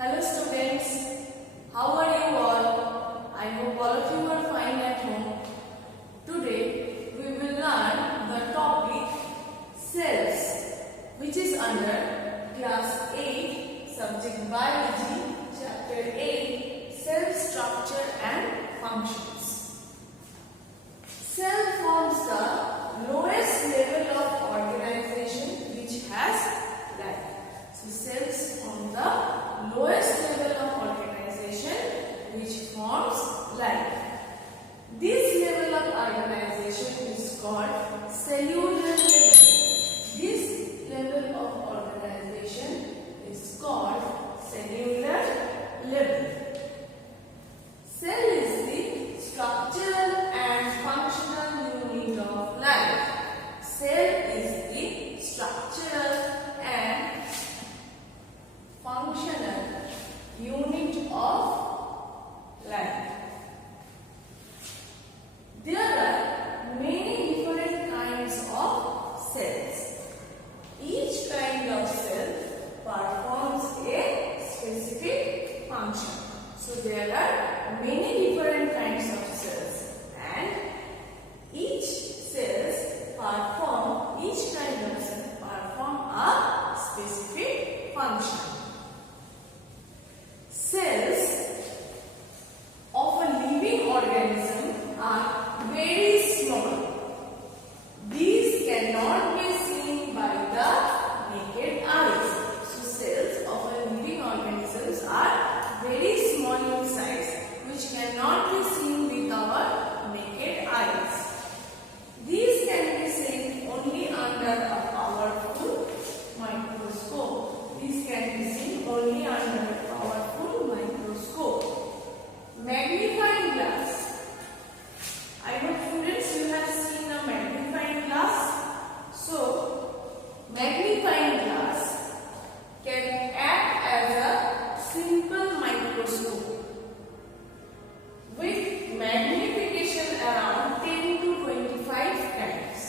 Hello students, how are you all? I hope all of you are fine at home. Today we will learn the topic cells, which is under class 8, subject biology, chapter 8, cell structure and functions. Cell forms the lowest level of organization which has life. So cells form the lowest level of organization which forms life. This level of organization is called cellular level. This level of organization is called cellular level. Cell is the structural and functional unit of life. Cell is the structural and functional unit of life. There are many different kinds of cells. Each kind of cell performs a specific function. So there are many different kinds of cells, and each kind of cell perform a specific function. Cells of a living organism are very small. These cannot be seen by the naked eyes. So cells of a living organisms are very small in size, which cannot be seen with our naked eyes. These can be seen only under a powerful microscope. These can be seen only under a powerful microscope. Magnifying glass. I hope students you have seen a magnifying glass. So, magnifying glass can act as a simple microscope with magnification around 10 to 25 times.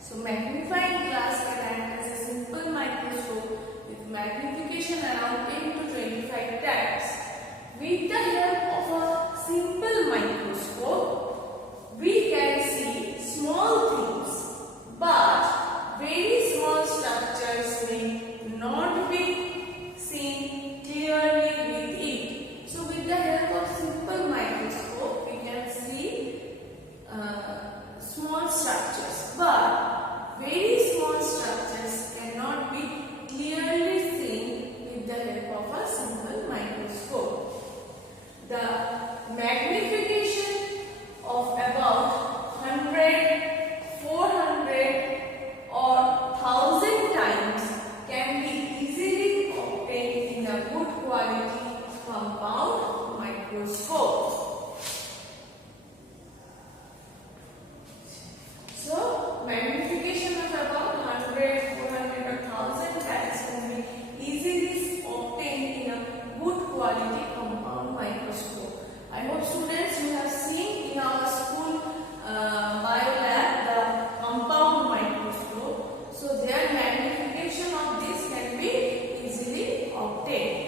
So, magnifying glass can act as a simple microscope with magnification around 10 to 25 times. With the help of a simple microscope, we can see small things, but very small structures may not be seen clearly with it. So with the help of simple microscope, we can see small structures, but very small structures cannot be clearly seen with the help of a simple microscope. The magnification of about 100, 400 or 1000 times can be easily obtained in a good quality compound microscope. So, magnification of about 100, 400 or 1000 times can be easily obtained in a good quality compound microscope. I hope students you have seen in our school bio lab the compound microscope. So their magnification of this can be easily obtained.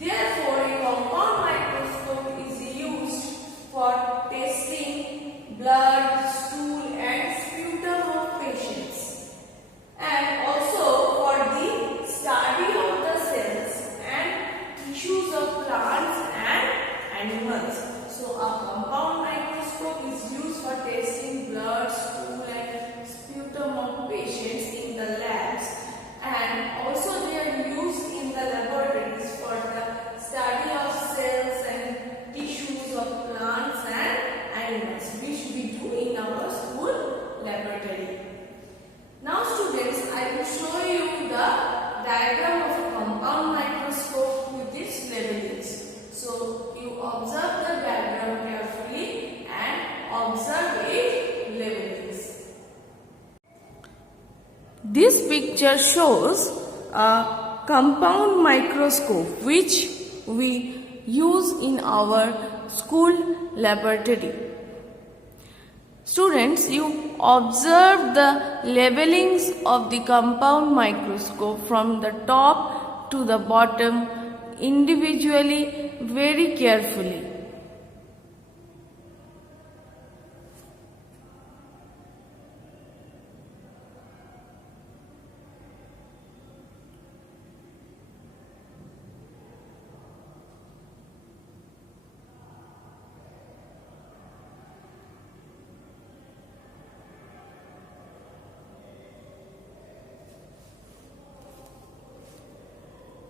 Therefore, a compound microscope is used for testing blood, stool and sputum of patients, and also for the study of the cells and tissues of plants and animals. So a compound microscope is used for testing blood, stool and sputum of patients in the labs, and also they are used in the laboratories for the study of cells and tissues of plants and animals, which we do in our school laboratory. Now students, I will show you the diagram of a compound microscope with its labelings. So you observe the diagram carefully and observe its labelings. This picture shows a compound microscope which we use in our school laboratory. Students, you observe the labelings of the compound microscope from the top to the bottom individually very carefully.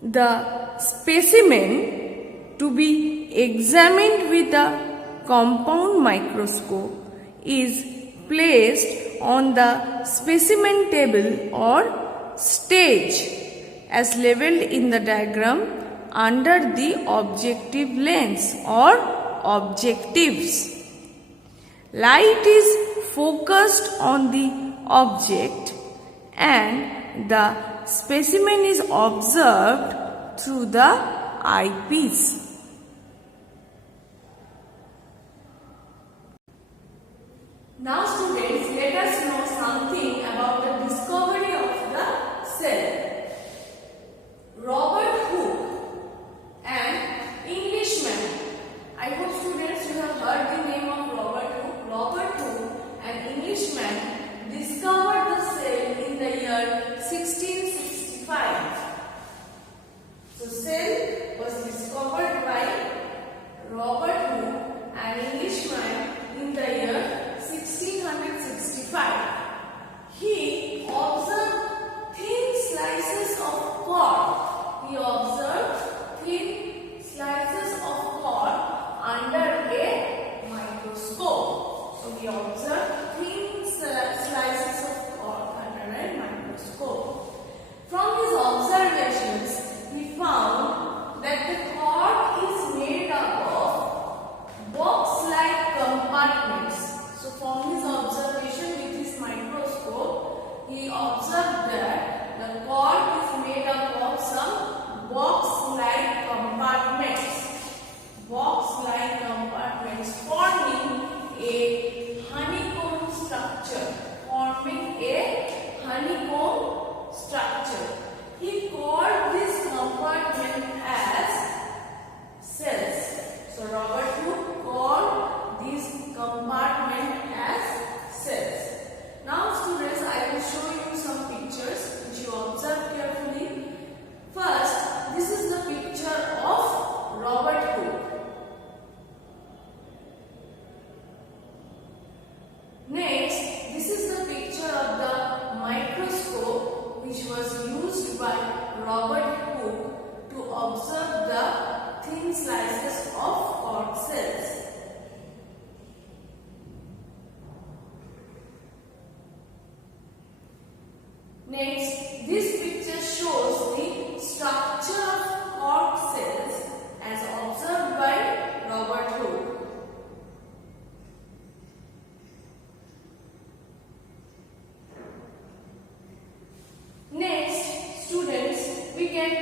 The specimen to be examined with a compound microscope is placed on the specimen table or stage as labeled in the diagram under the objective lens or objectives. Light is focused on the object and the specimen is observed through the eyepiece. Now students, let us know something about the discovery of the cell. Robert Hooke, an Englishman. I hope students you have heard the name of Robert Hooke. Robert Hooke, an Englishman, discovered the cell in the year 1665. So cell was discovered by Robert Hooke, an Englishman, in the year 1665. He observed thin slices of cord. He observed thin slices of cord under a microscope. So he observed thin slices of cord under a microscope. From his observations, he found that the cord is made up of box-like compartments. So from his observation with his microscope, he observed that the cord is made up of some box-like compartments. Box-like compartments forming a honeycomb structure. Forming a honeycomb structure. He called this compartment as cells. So Robert Hooke called this compartment as cells. Now students, I will show you some pictures which you observe carefully. First, this is the picture of Robert Hooke. Next, this is the picture of the microscope which was used by Robert Hooke to observe the thin slices of cord cells. Next, this picture shows the structure of cord cells as observed by Robert Hooke. Next, students, we can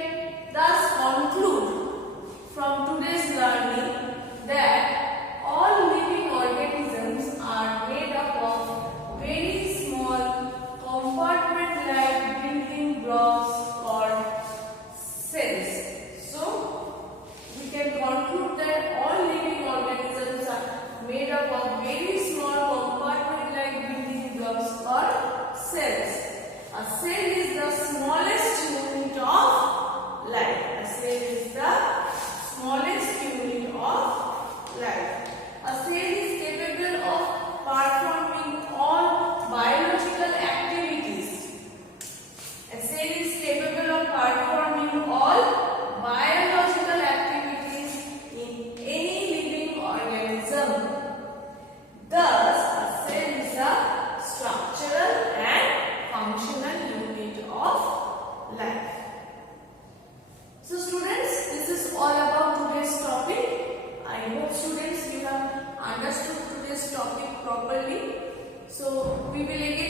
thus conclude from today's learning that all living organisms are made up of very small compartment-like building blocks called cells. So, we can conclude that all living organisms are made up of very small compartment-like building blocks called cells. A cell is the smallest unit of life. A cell is the smallest unit of life. A cell is capable of performing all biological activities. A cell is capable of performing all biological activities in any living organism. Thus, a cell is a structural and functional unit of life. So students, this is all about today's topic. I hope students you have understood today's topic properly. So we will again